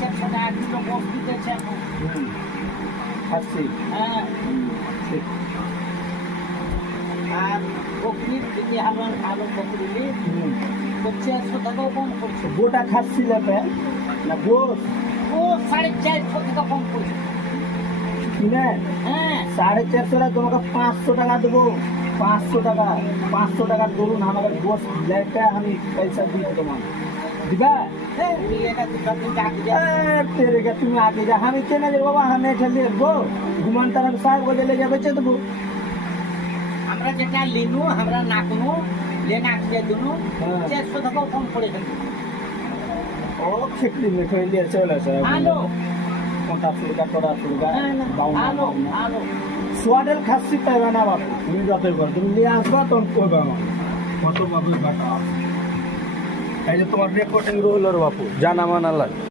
450 টাকা কিলো গোস্ত দিতেছে এখন। খাচ্ছি। হ্যাঁ, ঠিক। আর বকরির যদি ভালো বকরি তো 400 টাকাও কম করছে। গোটা খাচ্ছি লেপে না গোস ও 450 টাকা কম করছে। কিনে হ্যাঁ 450 টাকা তোমাকে 500 টাকা দেবো। 500 টাকা 500 টাকা ধরুন আমাকে গোস লেপে আমি পয়সা দিয়ে তোমার দিবা। तेरे का तुम्हें आगे जा हम इतने जे बाबा हमें ठल्ले गो घुमान तारा साग बजे ले जा बेचे देबो। আমরা যেটা লিনু আমরা নাকনু লেনা দিয়ে দুনু হ্যাঁ। 400 টাকাও কম পড়ে গেল। ओ खेकड़ी में कोई ले चला सर আলো कोटा सुरगा कोड़ा सुरगा আলো আলো स्वादल खासी पाइबा ना बापू তুমি যতই কর তুমি নিয়ে আসবা তখন কইবা আমার কত বাবু বাটা এই যে তোমার রেকর্ডিং রোলার বাপু জানা মানা লাগে।